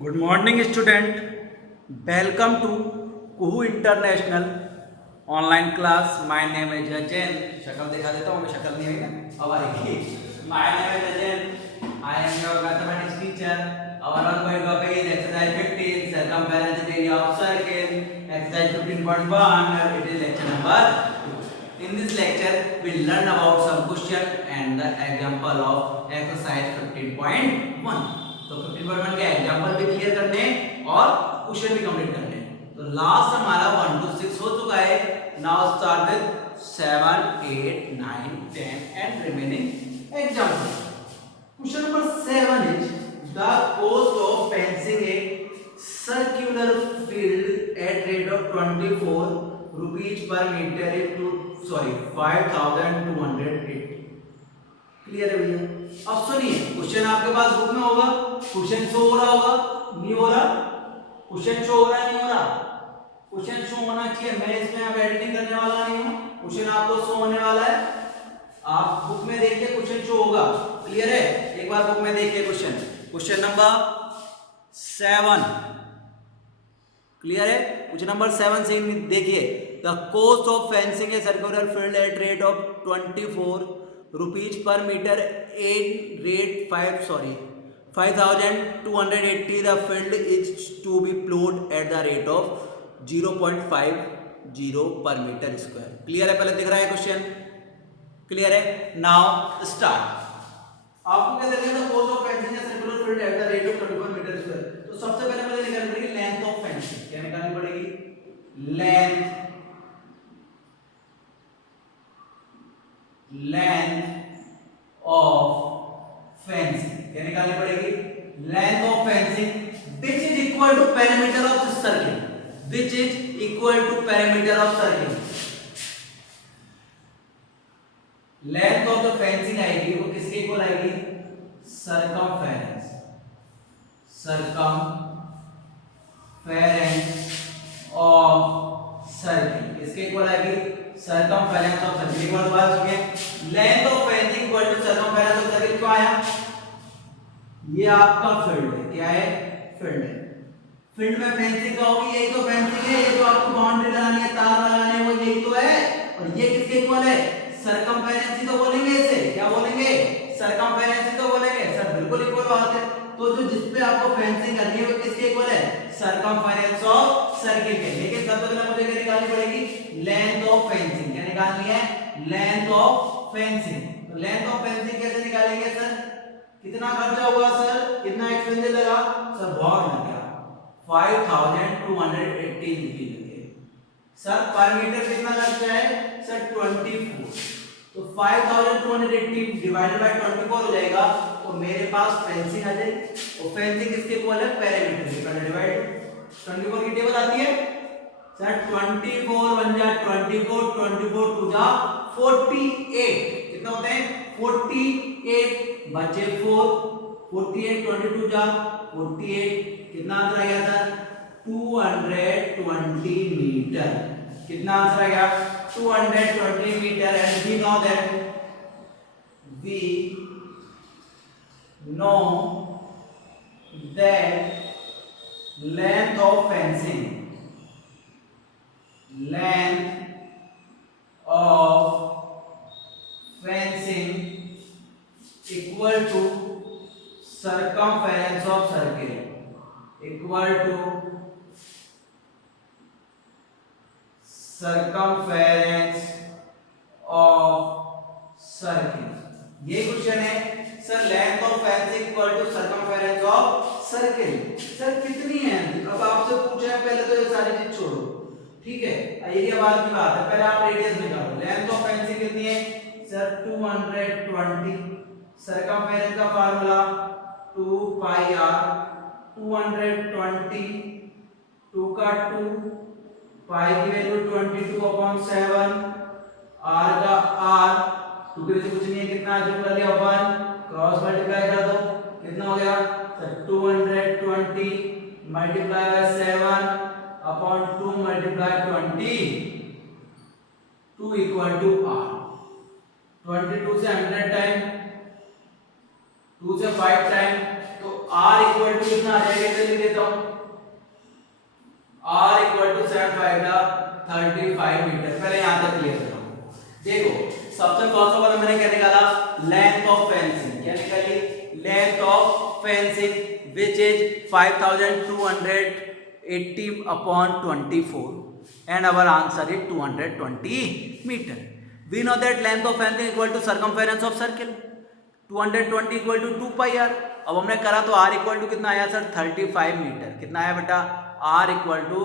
Good morning student, welcome to Kuhu international online class. My name is Ajain. शक्ल दिखा देता हूँ, शक्ल नहीं है ना, अब आएगी। My name is Ajain, I am your mathematics teacher. Our ongoing topic is exercise 15, circumference and area of circle, exercise 15.1, it is lecture number 2. In this lecture we will learn about some question and the example of exercise 15.1. तो 15.1 के example भी clear करने हैं और question भी complete करने हैं। तो लास्ट हमारा 1 to 6 हो चुका है। Now start with 7, 8, 9, 10 and remaining example. Question number 7 is the cost of fencing a circular field at rate of 24 rupees per metre is 5208। Clear है भैया? अब सुनिए, क्वेश्चन आपके पास बुक में होगा, क्वेश्चन शो हो रहा होगा, नहीं हो रहा? क्वेश्चन शो हो रहा है, नहीं हो रहा? क्वेश्चन शो होना चाहिए। मैं इसमें अब एडिटिंग करने वाला नहीं हूं, क्वेश्चन आपको शो होने वाला है। आप बुक में देखिए, क्वेश्चन शो होगा। क्लियर है? एक बार बुक में देखिए क्वेश्चन नंबर 7। क्लियर है? क्वेश्चन नंबर 7 से देखिए, the cost of fencing a circular field at rate of 24 rupees per metre at rate 5280। The field is to be plot at the rate of 0.50 per metre square. Clear है? पहले दिख रहा है question? Clear है? Now start. आपको क्या देखिए, the cost of fencing a circular field at the rate of 24 metre square. तो सबसे पहले मुझे निकालनी पड़ेगी लेंथ ऑफ फेंसिंग। क्या निकालनी पड़ेगी? Length of fencing. क्या निकालनी पड़ेगी? Length of fencing which is equal to perimeter of circle. Which is equal to perimeter of circle. Length of the fencing आएगी, वो किसके इक्वल आएगी? सरकमफेरेंस। ऑफ सर्किल इसके इक्वल आएगी? Circumference of circle. एक बार बात सुनिए, length of fencing equal to circumference of circle क्यों आया? ये आपका फील्ड है। क्या है? फील्ड है। फील्ड में फेंसिंग का होगी, यही तो फेंसिंग है। ये जो आपको बाउंड्री लगानी है, तार लगाने हैं, वो यही तो है। और ये किसके इक्वल है? सरकमफेरेंस ही तो बोलेंगे इसे। क्या बोलेंगे? सरकमफेरेंस ही तो बोलेंगे। सर बिल्कुल इक्वल बात है। तो जो जिस पे आपको फेंसिंग करनी है वो किसके इक्वल है? सरकमफेरेंस ऑफ सर्किल के। लेकिन सबसे पहले मुझे क्या निकालनी पड़ेगी? Length of fencing. क्या निकालनी है? Length of fencing. तो लेंथ ऑफ फेंसिंग कैसे निकालेंगे सर? कितना खर्चा होगा सर? कितना एक्सपेंस लगा सर? बहुत लगा 5280 रुपीज लगे सर। पर मीटर कितना लगता है सर? 24। तो 5280 डिवाइडेड बाय 24 हो जाएगा। तो मेरे पास फेंसिंग आ जाएगी। और फेंसिंग किसके इक्वल है? पेरीमीटर के। पहले डिवाइड 24 की टेबल आती है सर। 24 1 जा 24, 24 2 जा 48। कितना होते हैं? 48 बचे 4, 48 22 जा 48। कितना आंसर आ गया सर? 220 मीटर। कितना आंसर आ गया? 220 metre. And we know that length of fencing equal to circumference of circle equal to circumference of circle। ये क्वेश्चन है sir. Length of fencing equal to circumference of circle. Sir कितनी है? अब आपसे पूछा है, पहले तो ये सारी चीज छोड़ो, ठीक है? एरिया बाद की बात है, पहले आप रेडियस निकालो। लेंथ ऑफ फेंसिंग कितनी है सर? 220। सरकमफेरेंस का फार्मूला 2 पाई r। 220 2 का 2, पाई की वैल्यू 22/7, r का r, 2 के कुछ नहीं है, कितना जो कर लिया 1, क्रॉस मल्टीप्लाई कर दो, कितना हो गया sir? 220 multiply by 7 upon 2 multiply 20, 2 equal to r। 22 से 100 टाइम, 2 से 5 टाइम, तो r इक्वल टू कितना आ जाएगा? चलिए 35 मीटर। पहले यहाँ तक क्लियर करो। देखो सबसे कौन सा वाला मैंने क्या निकाला, लेंथ ऑफ फेंसिंग। क्या निकाली, length of fencing which is 5280 upon 24 and our answer is 220 meter. We know that length of fencing equal to circumference of circle, 220 equal to 2 pi r। अब हमने करा तो r इक्वल टू कितना आया sir, 35 metre. कितना आया बेटा, r equal to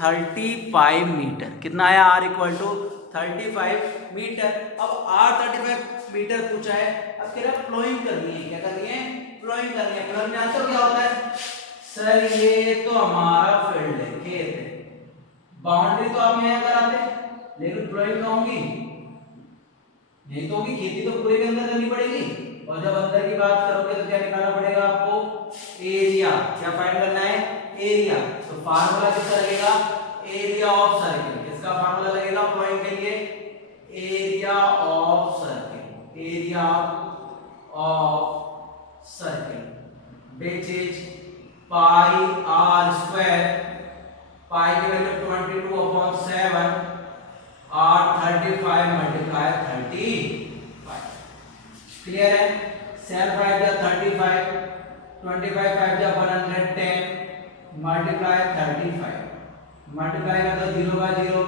35 metre. कितना आया, r इक्वल टू 35 मीटर। अब r 35 मीटर पूछा है, अब कह रहा प्लॉइंग करनी है। क्या करनी है, प्लॉइंग करनी है। प्लॉइंग जानते हो क्या होता है सर, ये तो हमारा फील्ड है, खेत है। बाउंड्री तो आप यहाँ कराते हैं, लेकिन प्लॉइंग का होगी नहीं तो होगी, खेती तो पूरे के अंदर करनी पड़ेगी। और जब अंदर की बात करोगे तो क्या निकालना पड़ेगा आपको, एरिया। क्या फाइंड करना है, एरिया। तो फार्मूला किसका लगेगा, एरिया ऑफ सर्किल। किसका फार्मूला लगेगा प्लॉइंग के लिए, area of circle. Area of circle which is pi r square। पाई की वैल्यू 22/7 r 35 मल्टीप्लाई 35। क्लियर है, 7 5 जा 35, 25 5 जा 110 मल्टीप्लाई 35। मल्टीप्लाई कर दो 0 का 0,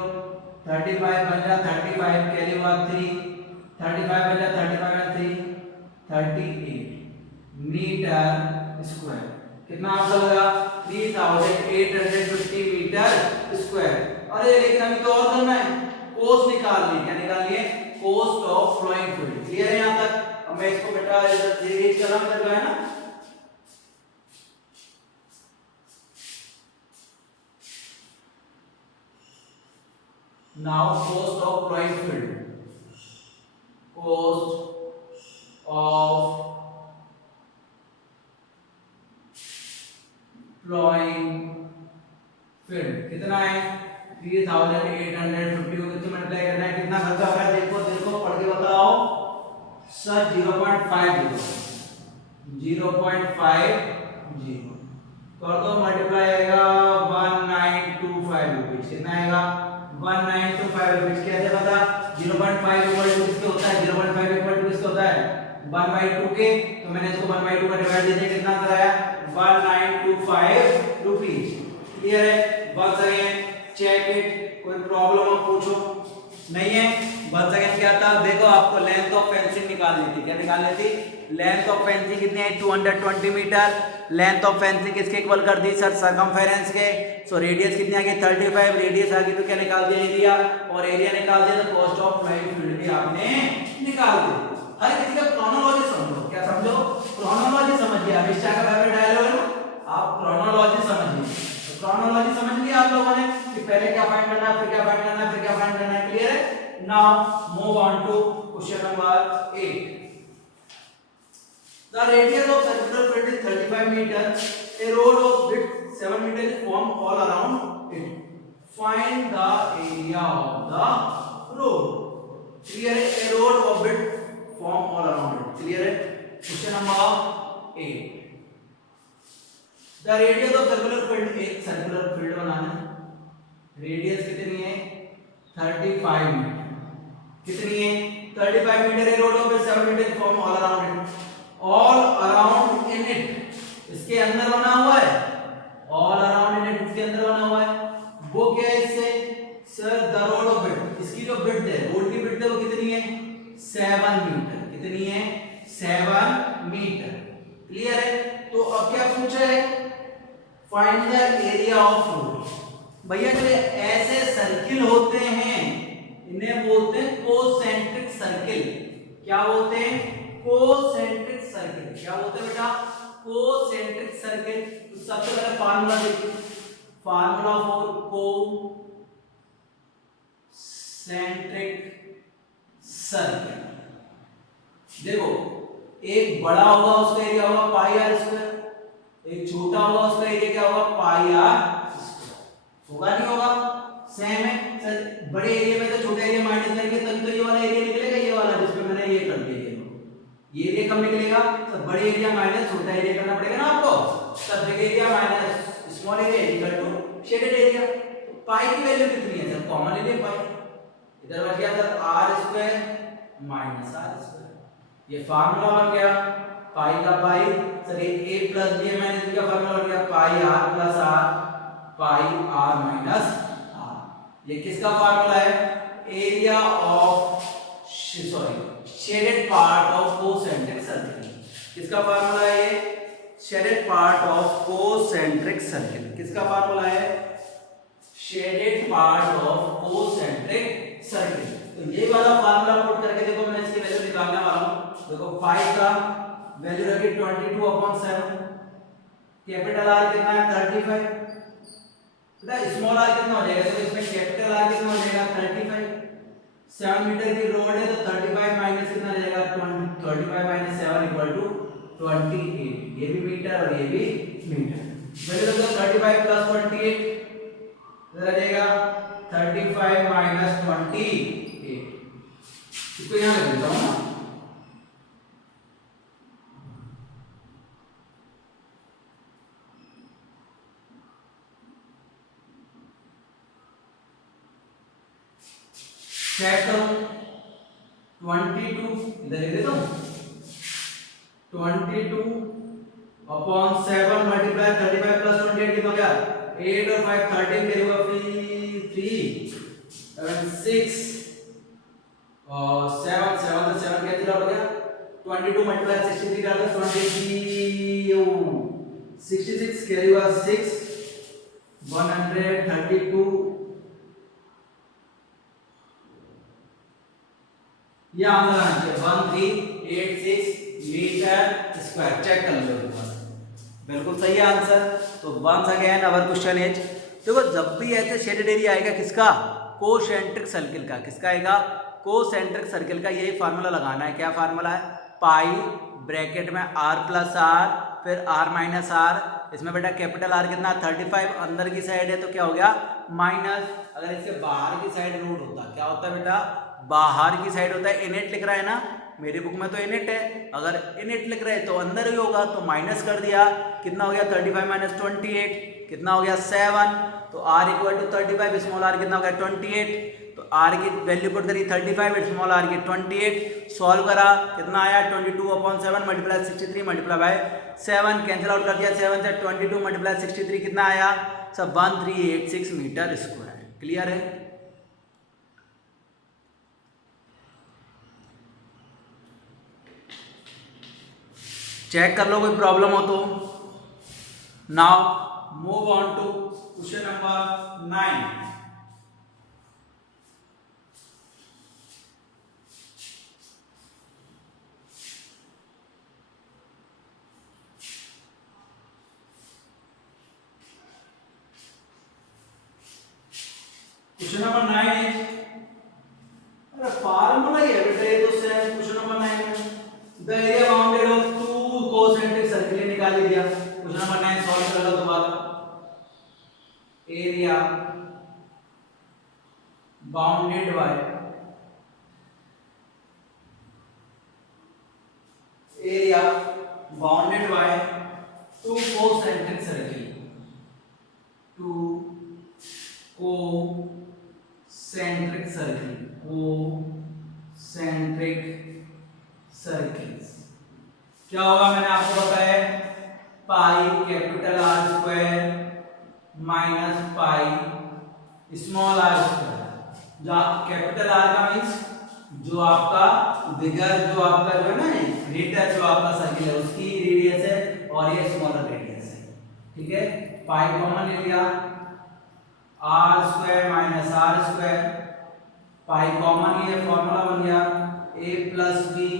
35 बन जा 35, कैरी हुआ 3, 35 बन जा 35 में 3, 38 मीटर स्क्वायर। कितना आपका लगा, 3850 मीटर स्क्वायर। अरे लेकिन अभी तो और करना है, कोस निकालनी। क्या निकालनी है, cost of flowing fluid. Clear है यहाँ तक। अब मैं इसको बेटा रीड कर रहा हूँ है ना। Now cost of flowing fluid, cost of flowing fluid कितना है, 3850 को किससे मल्टीप्लाई करना है, कितना खर्चा हो रहा है देखो, देखो पढ़ के बताओ सर। 0.50 कर दो, मल्टीप्लाई आएगा 1925 रुपीज। कितना आएगा, 1925 रुपीज। कैसे पता, 0.5 इक्वल टू किसके होता है, 0.5 इक्वल टू किसके होता है, 1/2 के। तो मैंने इसको 1/2 का डिवाइड दीजिए, कितना आया 1925 रुपीज। क्लियर है, बस अगेन चेक इट। कोई प्रॉब्लम हो पूछो, नहीं है बस अगेन क्या था, देखो आपको लेंथ ऑफ फेंसिंग निकालनी थी। क्या निकालनी थी, लेंथ ऑफ फेंसिंग कितनी है, 220 मीटर। लेंथ ऑफ फेंसिंग किसके इक्वल कर दी सर, सरकमफेरेंस के। सो रेडियस कितनी आ गई, 35। रेडियस आ गई तो क्या निकाल दिया, एरिया। और एरिया निकाल दिया तो कॉस्ट ऑफ फ्लोइंग फ्लूइड भी आपने निकाल दी। हर किसी का क्रोनोलॉजी समझो। क्या समझो, क्रोनोलॉजी समझिए। अभिष्ठा का फेवरेट डायलॉग है ना, आप क्रोनोलॉजी समझिए। क्रोनोलॉजी समझ लिया आप लोगों ने कि पहले क्या फाइंड करना है, फिर क्या फाइंड करना है, फिर क्या फाइंड करना है। क्लियर है। Now move on to question number 8। The radius of circular field is 35 metre. A road of width 7 metre is form all around it. Find the area of the road. Clear है, a road of width form all around it. Clear है। Question number 8, the radius of circular field. एक circular field बनाना है, radius कितनी है 35 metre. कितनी है 35 metre है। Road of 7 metre form all around it. All around in it, इसके अंदर बना हुआ है। ऑल अराउंड इन इट, इसके अंदर बना हुआ है। वो क्या है इससे sir, the road of width. इसकी जो विड्थ है, रोड की विड्थ है वो कितनी है 7 मीटर। कितनी है 7 मीटर। क्लियर है। तो अब क्या पूछा है, find the area of road. भैया जो ऐसे सर्किल होते हैं इन्हें बोलते हैं कोसेंट्रिक सर्किल। क्या बोलते हैं, कोसेंट्रिक सर्किल। क्या बोलते हैं बेटा, कोसेंट्रिक सर्किल। तो सबसे पहले फार्मूला देखिए, फार्मूला फॉर कोसेंट्रिक सर्किल। देखो एक बड़ा होगा उसका एरिया होगा पाई आर स्क्वायर, एक छोटा होगा उसका एरिया क्या होगा पाई आर स्क्वायर। होगा नहीं होगा, सेम है सर। बड़े एरिया में तो छोटा एरिया माइनस करेंगे तभी तो ये वाला एरिया निकलेगा, ये वाला जिसमें मैंने ये कर दिया। ये एरिया कब निकलेगा, तो बड़े एरिया माइनस छोटा एरिया करना पड़ेगा ना आपको। तब big area minus small area equal to shaded area. Pi की वैल्यू कितनी है सर, कॉमन ले लिए पाई, इधर बच गया sir R square minus R square, ये फार्मूला बन गया पाई का पाई सर, ये a plus B minus B का फार्मूला बन गया pi R plus R pi R minus R. ये किसका फार्मूला है, area of sorry shaded part of concentric circle, किसका फार्मूला है ये, shaded part of concentric circle, किसका फार्मूला है, shaded part of concentric circle. तो ये वाला फार्मूला पुट करके देखो मैं इसकी वैल्यू निकालने वाला हूं, देखो पाई का वैल्यू रखी 22/7, कैपिटल आर कितना है 35, बेटा स्मॉल आर कितना हो जाएगा, तो इसमें कैपिटल आर कितना हो जाएगा 35, 7 मीटर की रोड है तो 35 माइनस कितना रहेगा 35 माइनस 7 इक्वल टू 28, ये भी मीटर और ये भी मीटर, वैल्यू रखो 35 प्लस 28 इधर आ जाएगा 35 माइनस 28, इसको यहां रख देता हूं ना, चेक करो 22 इधर लिख देता हूं 22/7 मल्टीप्लाई 35 प्लस 28 कितना हो गया 8 और 5 13 के हुआ 3 7 6 और 7 7 से 7 कैंसिल आउट हो गया 22 मल्टीप्लाई 63 कर दो 66 कैरी हुआ 6 132 ये आंसर आना चाहिए 1386 मीटर स्क्वायर, चेक कर लो एक बार, बिल्कुल सही है आंसर। तो once again our question is, देखो जब भी ऐसे शेडेड एरिया आएगा किसका, कोसेंट्रिक सर्किल का, किसका आएगा, कोसेंट्रिक सर्किल का, यही फार्मूला लगाना है, क्या फार्मूला है, पाई ब्रैकेट में आर प्लस आर फिर आर माइनस आर, इसमें बेटा कैपिटल आर कितना 35 अंदर की साइड है तो क्या हो गया माइनस, अगर इसके बाहर की साइड रूट होता क्या होता है बेटा, बाहर की साइड होता है, इनेट लिख रहा है ना, मेरी बुक में तो इनेट है, अगर इनेट लिख रहे हैं तो अंदर ही होगा, तो माइनस कर दिया, कितना हो गया 35 माइनस 28 कितना हो गया 7, तो r equal to 35, small r कितना हो गया 28, तो r की वैल्यू पुट करी 35, स्मॉल r की 28, सॉल्व करा कितना आया 22/7 multiply 63 multiply by 7, cancel out कर दिया 7 से 22 मल्टीप्लाई 63 कितना आया सब 1386 मीटर स्क्वायर, क्लियर है। चेक कर लो कोई प्रॉब्लम हो तो। Now move on to question number 9। क्वेश्चन नंबर 9 है, अरे फार्मूला ही है बेटा ये तो सेम क्वेश्चन नंबर 9 में, the area bounded of two concentric circle निकाल लिया। क्वेश्चन नंबर 9 सॉल्व कर लो दोबारा, area bounded by two concentric circle, two concentric circles क्या होगा मैंने आपको बताया, pi capital R square minus pi small R square, जो कैपिटल आर का मीन्स जो आपका बिगर जो आपका जो है ना ग्रेटर जो आपका सर्किल है उसकी रेडियस है और ये स्मॉलर रेडियस है, ठीक है। पाई कॉमन ले लिया, R square minus R square, pi common ये फॉर्मूला बन गया a प्लस बी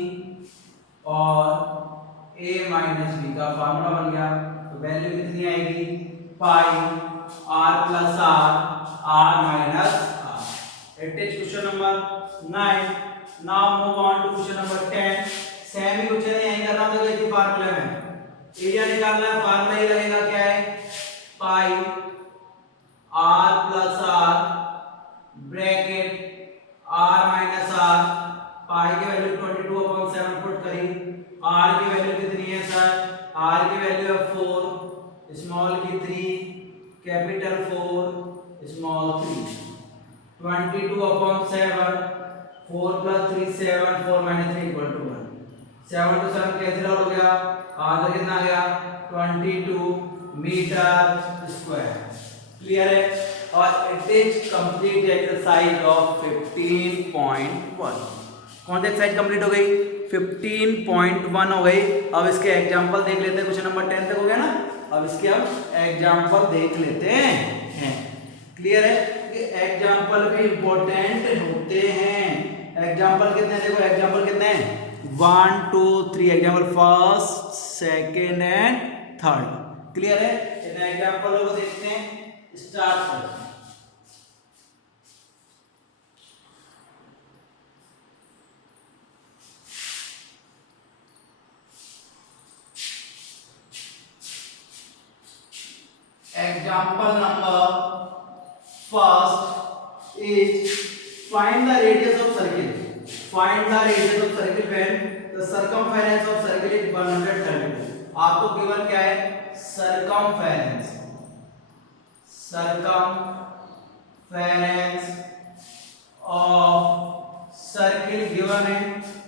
और a माइनस बी का फॉर्मूला बन गया, तो वैल्यू कितनी आएगी pi r plus r minus r। It is question number 9। Now move on to question number 10। Same ही क्वेश्चन है, यही करना होगा इसी फार्मूले में, एरिया निकालना है, फार्मूला ही लगेगा क्या है पाई r plus r bracket r minus r, पाई की वैल्यू 22/7 पुट करी, r की वैल्यू कितनी है सर, r की वैल्यू है 4, स्मॉल की 3, capital 4, small 3, 22 upon 7, 4 + 3 7, 4 - 3 = 1, 7 to 7 cancel out हो गया, आंसर कितना आ गया 22 मीटर स्क्वायर। क्लियर है। और it is complete exercise of 15.1। कौन सी एक्सरसाइज कंप्लीट हो गई 15.1 हो गई। अब इसके एग्जांपल देख लेते हैं, क्वेश्चन नंबर 10 तक हो गया ना। अब इसके हम एग्जांपल देख लेते हैं। क्लियर है कि एग्जांपल भी इंपॉर्टेंट होते हैं। एग्जांपल कितने हैं, देखो एग्जांपल कितने हैं 1 2 3 example first second and third. Clear है। इन एग्जांपलों को देखते हैं, स्टार्ट करते हैं। Example number first is find the radius of circle. Find the radius of circle when the circumference of circle is 132. आपको गिवन क्या है circumference of circle गिवन है।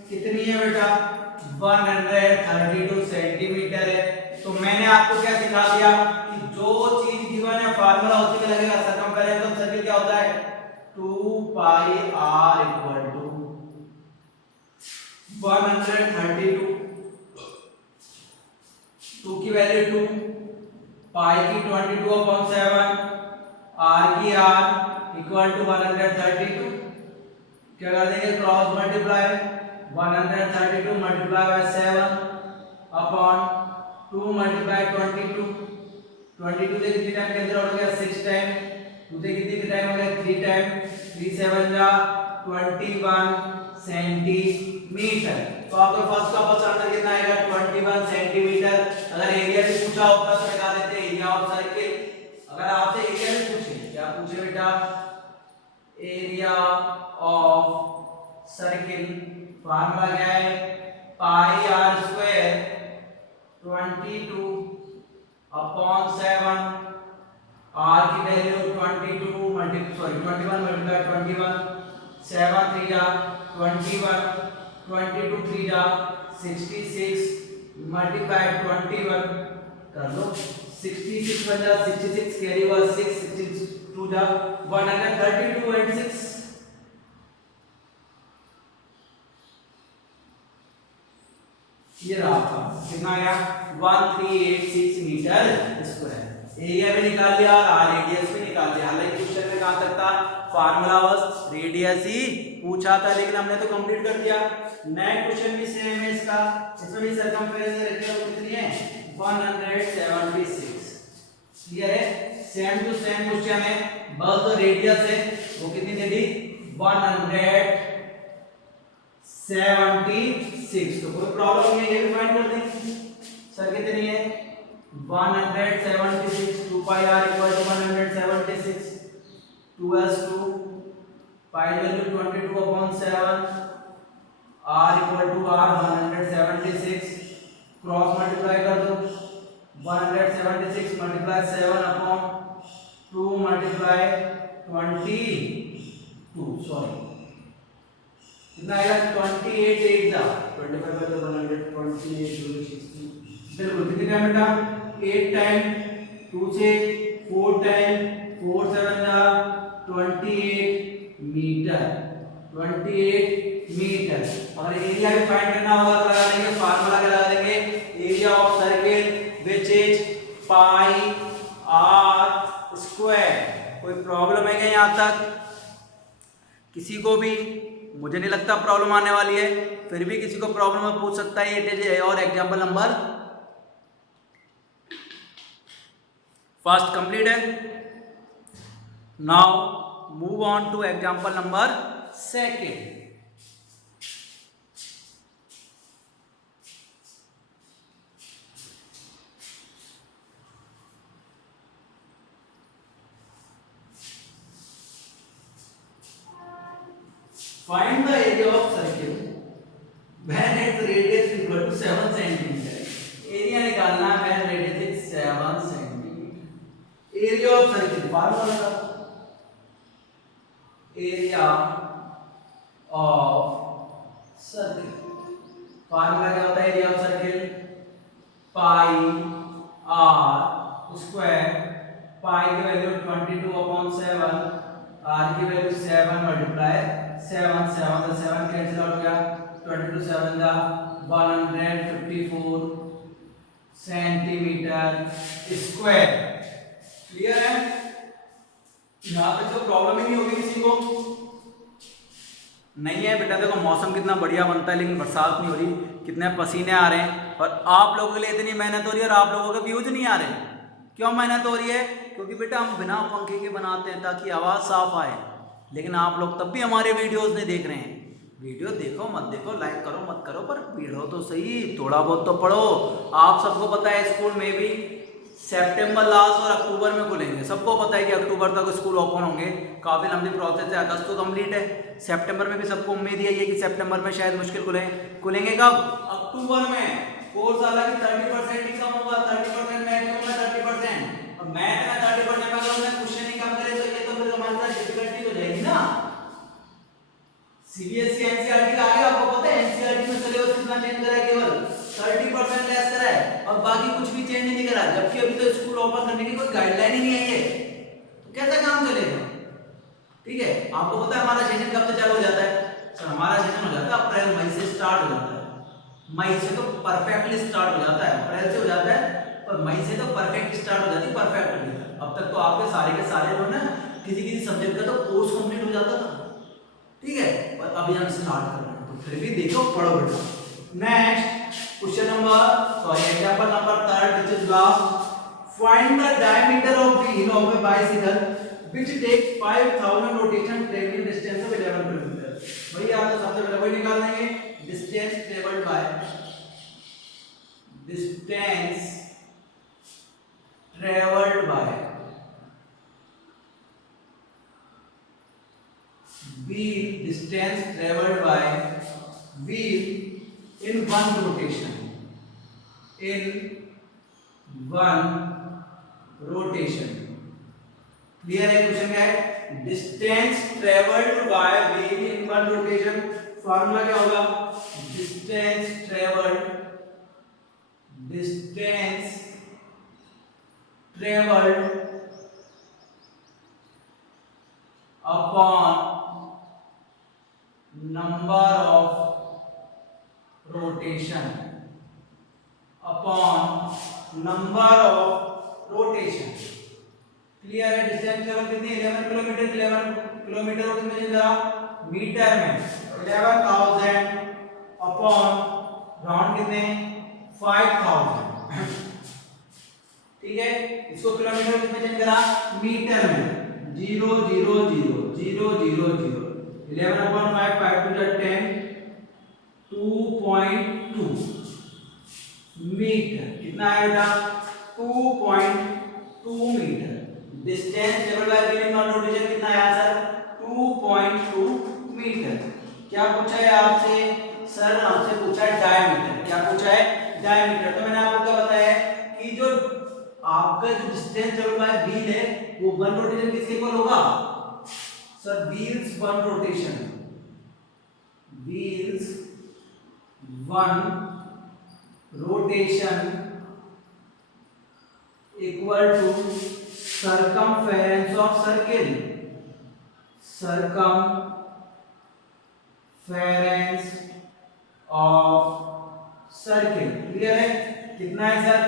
कितनी है बेटा 132 सेंटीमीटर है। तो मैंने आपको क्या सिखा दिया कि जो चीज गिवन है फार्मूला उसी में लगेगा। सर्कमफेरेंस ऑफ सर्किल क्या होता है 2 पाई r = 132। 2 की वैल्यू 2, पाई की 22/7, r की r = 132। क्या कर देंगे क्रॉस मल्टीप्लाई 132 × 7 अपॉन 2 × 22। 22 से कितनी टाइम कैंसिल आउट हो गया 6 टाइम, 2 से कितनी टाइम हो गया 3 टाइम, 3 7 जा 21 सेंटीमीटर। तो आपका फर्स्ट का फर्स्ट आंसर कितना आएगा 21 सेंटीमीटर। अगर एरिया भी पूछा होता तो बता देते एरिया ऑफ सर्किल। अगर आपसे एरिया भी पूछे, क्या पूछे बेटा एरिया ऑफ सर्किल, फार्मूला क्या है पाई r² 22 अपॉन 7, r की वैल्यू 21 मल्टीप्लाई 21, 7 3 जा 21, 22 3 जा 66 मल्टीप्लाई 21 कर लो 66 बन जा 66 कैरी हुआ 6, 62 जा 132 एंड 6। ये रहा आपका कितना आया 1386 मीटर स्क्वायर। एरिया भी निकाल लिया और रेडियस भी निकाल दिया। हालांकि क्वेश्चन में कहां तक था फार्मूला बस रेडियस ही पूछा था, लेकिन हमने तो कंप्लीट कर दिया। नेक्स्ट क्वेश्चन भी सेम है इसका, इसमें भी सर्कमफेरेंस रखिए वो कितनी है 176। क्लियर है। सेम टू सेम क्वेश्चन है, बस तो रेडियस है वो कितनी दे दी 176। तो कोई प्रॉब्लम नहीं है, ये भी फाइंड कर देंगे। सर कितनी है 176, 2 पाई r = 176, 2s2 पाई value 22/7, r = r 176। Cross multiply कर दो 176 × 7 अपॉन 2 × 22 सॉरी कितना आएगा 28 8 जा 25 by 128 बिल्कुल कितनी टाइम बेटा 8 टाइम, 2 से 4 टाइम, 4 7 जा 28 मीटर, 28 मीटर। अगर एरिया भी फाइंड करना होगा तो लगा देंगे फार्मूला क्या लगा देंगे area of circle which is pi r²। कोई प्रॉब्लम है क्या यहां तक किसी को भी? मुझे नहीं लगता प्रॉब्लम आने वाली है, फिर भी किसी को प्रॉब्लम पूछ सकता है। इट इज और एग्जांपल नंबर फर्स्ट कंप्लीट है। Now move on two example number second. Find the area of circle when its radius is equal to 7 centimeter. Area निकालना when radius is 7 centimeter. Area of circle formula था area of circle. Formula क्या होता है area of circle? Pi R square. Pi की value 22/7, R की value 7 multiply 7, 7 से 7 cancel out हो गया, 22 7 का 154 सेंटीमीटर स्क्वायर। क्लियर है? यहाँ पे तो प्रॉब्लम ही नहीं होगी किसी को। नहीं है बेटा, देखो मौसम कितना बढ़िया बनता है लेकिन बरसात नहीं हो रही, कितने पसीने आ रहे हैं, और आप लोगों के लिए इतनी मेहनत हो रही है और आप लोगों के व्यूज नहीं आ रहे। क्यों मेहनत हो रही है? क्योंकि बेटा हम बिना पंखे के बनाते हैं ताकि आवाज़ साफ आए, लेकिन आप लोग तब भी हमारे वीडियोस नहीं देख रहे हैं। वीडियो देखो मत देखो, लाइक करो मत करो, पर पढ़ो तो सही, थोड़ा बहुत तो पढ़ो। आप सबको पता है स्कूल में भी सितंबर लास्ट और अक्टूबर में खुलेंगे, सबको पता है कि अक्टूबर तक स्कूल ओपन होंगे, काफ़ी लंबी प्रोसेस है। अगस्त तो कंप्लीट है, सितंबर में भी सबको उम्मीद यही है कि सितंबर में शायद मुश्किल खुलेंगे कब? अक्टूबर में। कोर्स हालांकि 30% ही कम होगा, 30% मैक्सिमम में 30%, और मैथ में 30% अगर हमने क्वेश्चन ही कम करे तो ये तो फिर हमारे साथ डिफिकल्टी हो जाएगी ना। सीबीएसई एनसीईआरटी का आगे आपको पता है एनसीईआरटी में सिलेबस कितना चेंज करा है? केवल 30% लेस करा है और बाकी कुछ भी चेंज नहीं करा, जबकि अभी तो स्कूल ओपन करने की कोई गाइडलाइन ही नहीं आई है, तो कैसा काम चलेगा? ठीक है, आपको पता है हमारा सेशन कब से चालू हो जाता है? सर हमारा सेशन हो जाता है अप्रैल मई से स्टार्ट हो जाता है। मई से तो परफेक्टली स्टार्ट हो जाता है, अप्रैल से हो जाता है पर मई से तो परफेक्ट स्टार्ट हो जाती है, परफेक्टली। अब तक तो आपके सारे के सारे लोग ना किसी किसी सब्जेक्ट का तो कोर्स कंप्लीट हो जाता था, ठीक है, पर अभी हम स्टार्ट कर रहे हैं, तो फिर भी देखो पढ़ो बेटा। Next question example number 3 which is last. Find the diameter of wheel of a bicycle which takes 5000 rotation traveling distance of 11 km. भैया आप तो सबसे पहले वही निकाल देंगे, distance traveled by wheel, distance traveled by wheel in one rotation, clear है? Question क्या है? Distance travelled by wheel in one rotation. Formula क्या होगा? Distance travelled upon number of rotation, clear है? डिस्टेंस ट्रेवल कितनी? 11 किलोमीटर। 11 किलोमीटर को कितने में जरा मीटर में 11,000 अपॉन राउंड कितने? 5,000, ठीक है। इसको किलोमीटर कितने चेंज करा? मीटर में 0 0 0 0 0 0 11 अपॉन 5 5 to the 10 2.2 मीटर। कितना है बेटा? 2.2 metre. Distance travelled by wheel in one rotation कितना आया सर? 2.2 मीटर। क्या पूछा है आपसे? सर हमसे पूछा है डायमीटर। क्या पूछा है? डायमीटर। तो मैंने आपको क्या बताया कि जो आपका जो डिस्टेंस ट्रेवल्ड बाय व्हील है वो वन रोटेशन किसके इक्वल होगा? Sir wheels one rotation equal to circumference of circle, clear है? कितना है सर?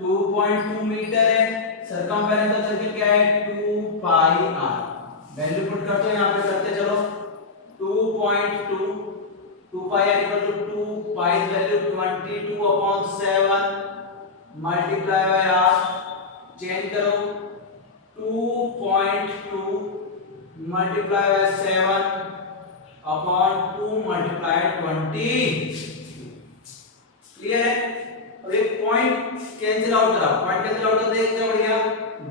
2.2 मीटर है। सर्कमफेरेंस ऑफ सर्किल क्या है? 2 पाई आर। वैल्यू पुट करते हैं, यहाँ पे करते चलो। 2 pi R equal to 2 pi value 22/7 multiply by R, change करो 2.2 multiply by 7 upon 2 multiply 20। Clear है? अब एक पॉइंट कैंसिल आउट करा, पॉइंट कैंसिल आउट करते क्या बढ़िया?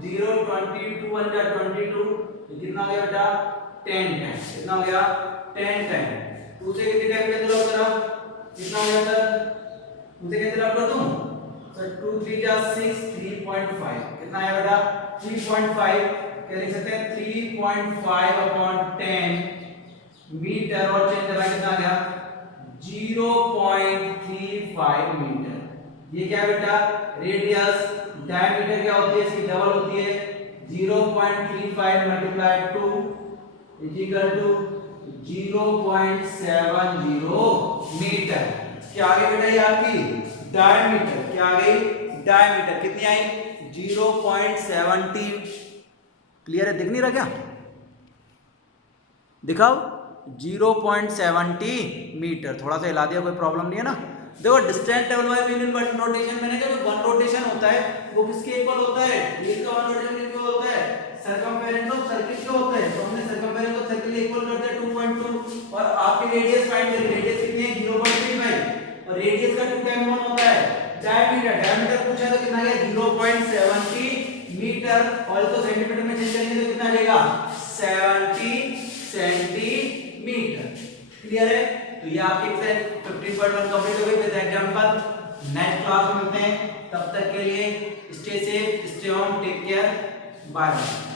0 22 1 जा 22, कितना हो गया बेटा? 10 टाइम। कितना हो गया? 10 टाइम। 2 से कितने टाइम कैंसिल आउट करा? कितना हो गया सर? 2 से कैंसिल आउट कर दूं? सर 2 3 जा 6 3.5 कितना है बेटा 3.5 क्या लिख सकते हैं 3.5 अपॉन 10 मीटर और चेंज करना कितना आ गया 0.35 मीटर। ये क्या बेटा रेडियस डायमीटर क्या होती है इसकी डबल होती है 0.35 multiply 2 is equal to 0.70 metre. क्या आ गई बेटा ये आपकी डायमीटर क्या आ गई डायमीटर कितनी आई 0.70 क्लियर है दिख नहीं रहा क्या दिखाओ 0.70 मीटर थोड़ा सा हिला दिया कोई प्रॉब्लम नहीं है ना। देखो distance table by union but rotation मैंने जो वन रोटेशन होता है वो किसके इक्वल होता है इसका वन रोटेशन इक्वल होता है सर्कमफेरेंस ऑफ सर्किल के होता है। तो हमने सर्कमफेरेंस ऑफ सर्किल इक्वल करते हैं 2.2 और आपकी रेडियस फाइंड करें रेडियस कितनी है 0.35 और रेडियस का 2 टाइम 1 होता है डायमीटर डायमीटर पूछा तो कितना गया 0.70 मीटर और इसको सेंटीमीटर में चेंज करेंगे तो कितना आएगा 70 सेंटीमीटर। क्लियर है तो ये आपकी एक्सरसाइज 15.1 कंप्लीट हो गई विद एग्जांपल। नेक्स्ट क्लास में मिलते हैं तब तक के लिए stay safe stay home take care bye bye.